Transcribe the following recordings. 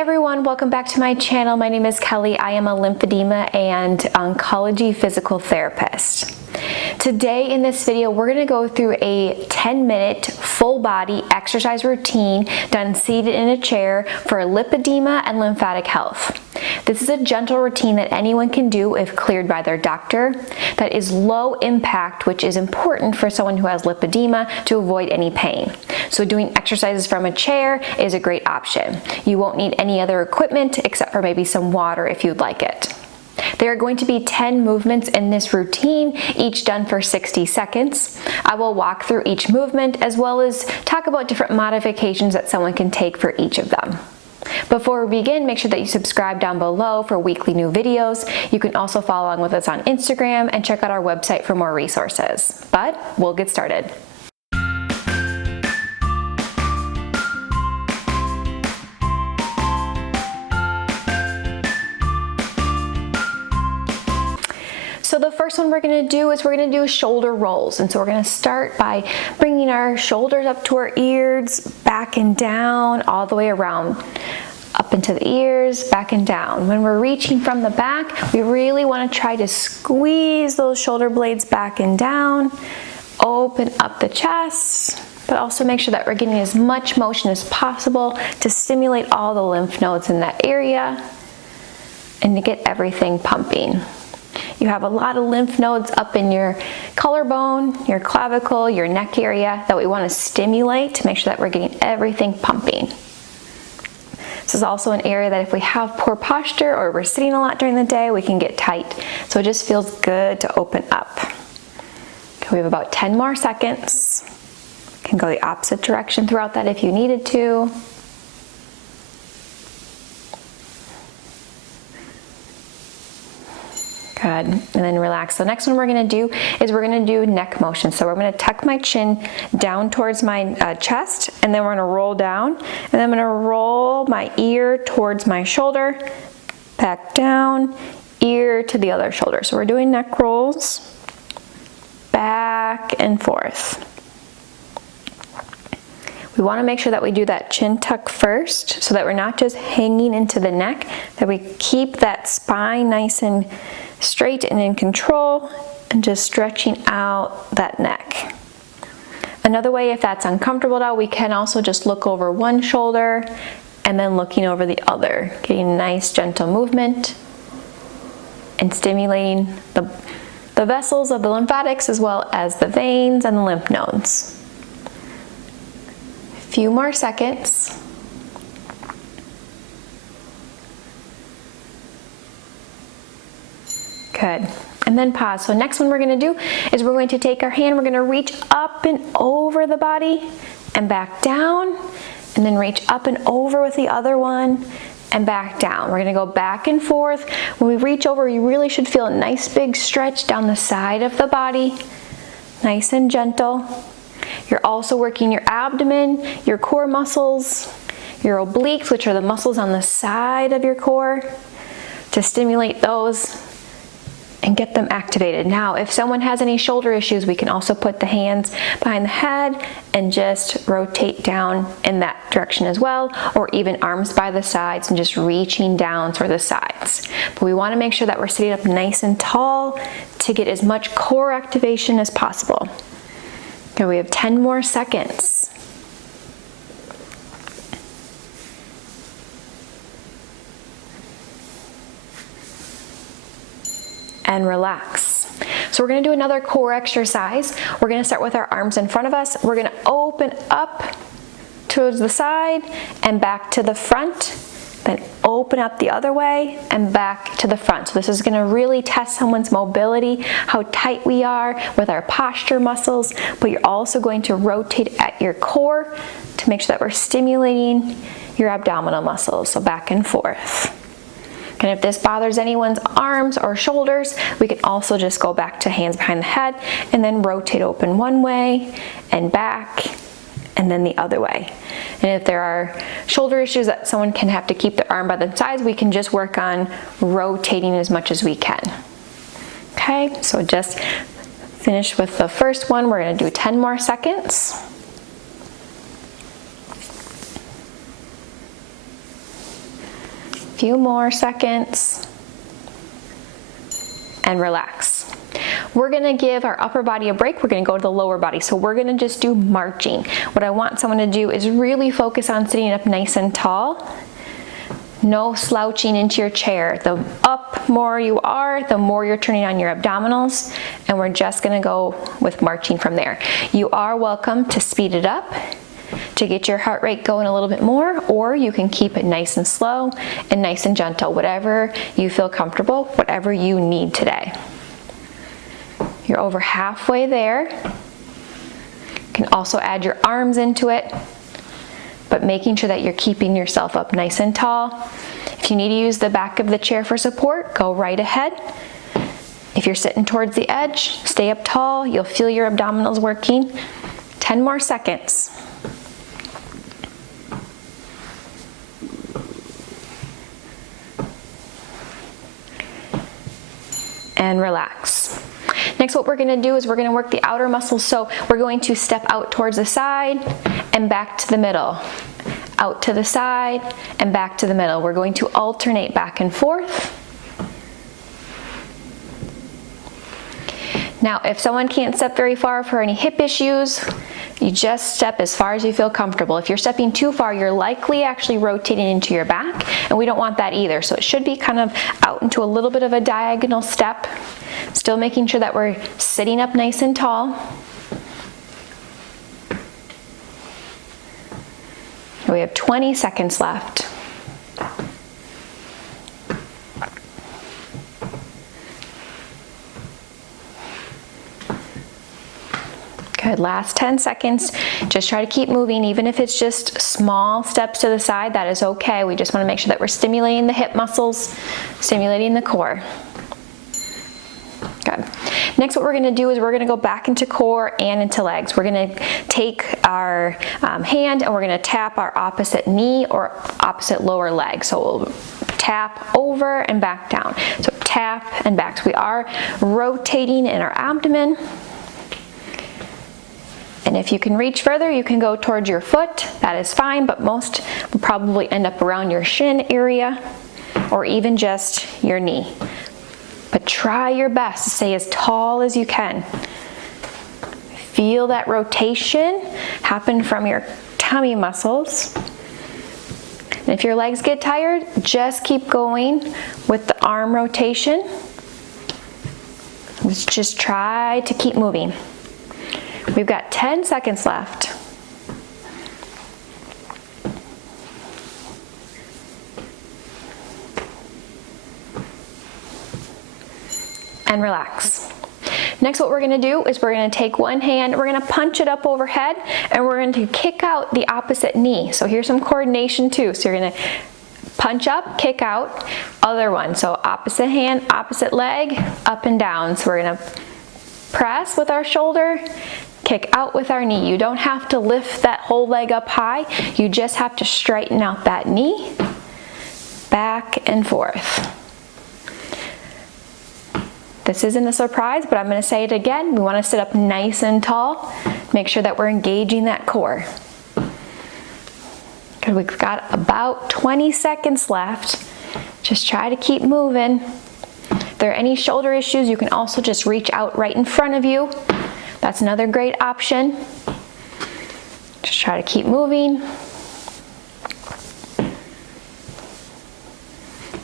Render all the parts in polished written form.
everyone, welcome back to my channel. My name is Kelly. I am a lymphedema and oncology physical therapist. Today in this video, we're going to go through a 10-minute full body exercise routine done seated in a chair for lipedema and lymphatic health. This is a gentle routine that anyone can do if cleared by their doctor that is low impact, which is important for someone who has lipedema to avoid any pain. So doing exercises from a chair is a great option. You won't need any other equipment except for maybe some water if you'd like it. There are going to be 10 movements in this routine, each done for 60 seconds. I will walk through each movement as well as talk about different modifications that someone can take for each of them. Before we begin, make sure that you subscribe down below for weekly new videos. You can also follow along with us on Instagram and check out our website for more resources. But we'll get started. So the first one we're going to do is we're going to do shoulder rolls. And so we're going to start by bringing our shoulders up to our ears, back and down, all the way around, up into the ears, back and down. When we're reaching from the back, we really want to try to squeeze those shoulder blades back and down, open up the chest, but also make sure that we're getting as much motion as possible to stimulate all the lymph nodes in that area and to get everything pumping. You have a lot of lymph nodes up in your collarbone, your clavicle, your neck area that we want to stimulate to make sure that we're getting everything pumping. This is also an area that if we have poor posture or we're sitting a lot during the day, we can get tight. So it just feels good to open up. Okay, we have about 10 more seconds. You can go the opposite direction throughout that if you needed to. Good, and then relax. The next one we're gonna do is we're gonna do neck motion. So we're gonna tuck my chin down towards my chest, and then we're gonna roll down, and then I'm gonna roll my ear towards my shoulder, back down, ear to the other shoulder. So we're doing neck rolls, back and forth. We want to make sure that we do that chin tuck first so that we're not just hanging into the neck, that we keep that spine nice and straight and in control and just stretching out that neck. Another way, if that's uncomfortable at all, we can also just look over one shoulder and then looking over the other, getting nice gentle movement and stimulating the vessels of the lymphatics as well as the veins and the lymph nodes. Few more seconds. Good. And then pause. So next one we're going to do is we're going to take our hand, we're going to reach up and over the body and back down, and then reach up and over with the other one and back down. We're going to go back and forth. When we reach over, you really should feel a nice big stretch down the side of the body, nice and gentle. You're also working your abdomen, your core muscles, your obliques, which are the muscles on the side of your core, to stimulate those and get them activated. Now, if someone has any shoulder issues, we can also put the hands behind the head and just rotate down in that direction as well, or even arms by the sides and just reaching down toward the sides. But we want to make sure that we're sitting up nice and tall to get as much core activation as possible. Okay, we have 10 more seconds. And relax. So we're going to do another core exercise. We're going to start with our arms in front of us. We're going to open up towards the side and back to the front, then open up the other way and back to the front. So this is going to really test someone's mobility, how tight we are with our posture muscles, but you're also going to rotate at your core to make sure that we're stimulating your abdominal muscles. So back and forth. And if this bothers anyone's arms or shoulders, we can also just go back to hands behind the head and then rotate open one way and back and then the other way. And if there are shoulder issues that someone can have to keep their arm by the sides, we can just work on rotating as much as we can. Okay, so just finish with the first one. We're going to do 10 more seconds. Few more seconds. And relax. We're gonna give our upper body a break. We're gonna go to the lower body. So we're gonna just do marching. What I want someone to do is really focus on sitting up nice and tall. No slouching into your chair. The up more you are, the more you're turning on your abdominals, and we're just gonna go with marching from there. You are welcome to speed it up to get your heart rate going a little bit more, or you can keep it nice and slow and nice and gentle, whatever you feel comfortable, whatever you need today. You're over halfway there. You can also add your arms into it, but making sure that you're keeping yourself up nice and tall. If you need to use the back of the chair for support, go right ahead. If you're sitting towards the edge, stay up tall. You'll feel your abdominals working. 10 more seconds. And relax. Next, what we're gonna do is we're gonna work the outer muscles. So we're going to step out towards the side and back to the middle. Out to the side and back to the middle. We're going to alternate back and forth. Now, if someone can't step very far for any hip issues, you just step as far as you feel comfortable. If you're stepping too far, you're likely actually rotating into your back, and we don't want that either. So it should be kind of out into a little bit of a diagonal step, still making sure that we're sitting up nice and tall. We have 20 seconds left. Good, last 10 seconds. Just try to keep moving, even if it's just small steps to the side, that is okay. We just want to make sure that we're stimulating the hip muscles, stimulating the core. Good. Next, what we're going to do is we're going to go back into core and into legs. We're going to take our hand and we're going to tap our opposite knee or opposite lower leg. So we'll tap over and back down. So tap and back. So we are rotating in our abdomen. And if you can reach further, you can go towards your foot. That is fine, but most will probably end up around your shin area or even just your knee. But try your best to stay as tall as you can. Feel that rotation happen from your tummy muscles. And if your legs get tired, just keep going with the arm rotation. Let's just try to keep moving. We've got 10 seconds left. And relax. Next, what we're gonna do is we're gonna take one hand, we're gonna punch it up overhead, and we're going to kick out the opposite knee. So here's some coordination too. So you're gonna punch up, kick out, other one. So opposite hand, opposite leg, up and down. So we're gonna press with our shoulder, kick out with our knee. You don't have to lift that whole leg up high. You just have to straighten out that knee, back and forth. This isn't a surprise, but I'm going to say it again. We want to sit up nice and tall. Make sure that we're engaging that core. Good, we've got about 20 seconds left. Just try to keep moving. If there are any shoulder issues, you can also just reach out right in front of you. That's another great option. Just try to keep moving.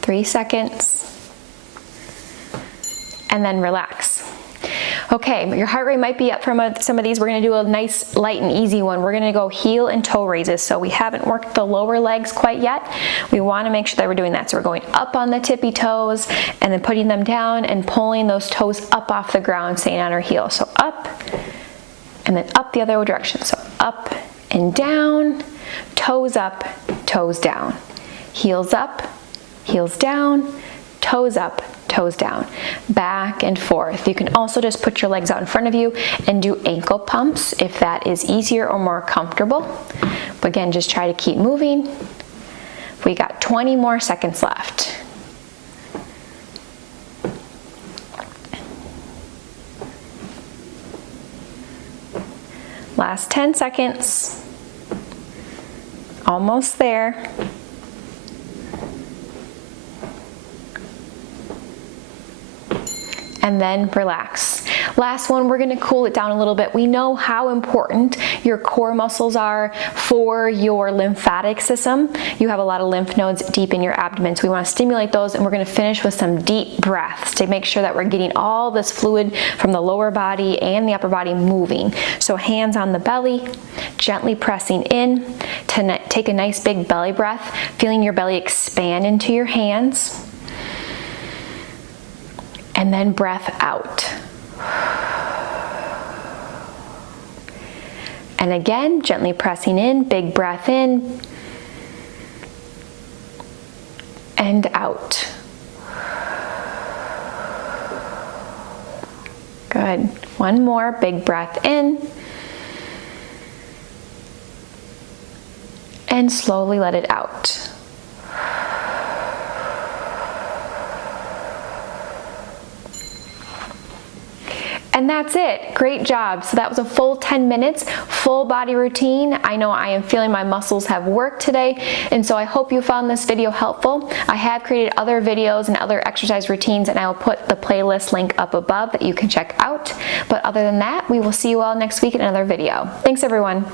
3 seconds. And then relax. Okay, your heart rate might be up from some of these. We're gonna do a nice, light and easy one. We're gonna go heel and toe raises. So we haven't worked the lower legs quite yet. We wanna make sure that we're doing that. So we're going up on the tippy toes and then putting them down and pulling those toes up off the ground, staying on our heel. So up and then up the other direction. So up and down, toes up, toes down. Heels up, heels down, toes up, toes down, back and forth. You can also just put your legs out in front of you and do ankle pumps if that is easier or more comfortable. But again, just try to keep moving. We got 20 more seconds left. Last 10 seconds. Almost there. and then relax. Last one, we're gonna cool it down a little bit. We know how important your core muscles are for your lymphatic system. You have a lot of lymph nodes deep in your abdomen, so we wanna stimulate those, and we're gonna finish with some deep breaths to make sure that we're getting all this fluid from the lower body and the upper body moving. So hands on the belly, gently pressing in to take a nice big belly breath, feeling your belly expand into your hands. And then breath out. And again, gently pressing in, big breath in and out. Good. One more, big breath in and slowly let it out. And that's it. Great job. So that was a full 10 minutes, full body routine. I know I am feeling my muscles have worked today, and so I hope you found this video helpful. I have created other videos and other exercise routines, and I will put the playlist link up above that you can check out. But other than that, we will see you all next week in another video. Thanks, everyone.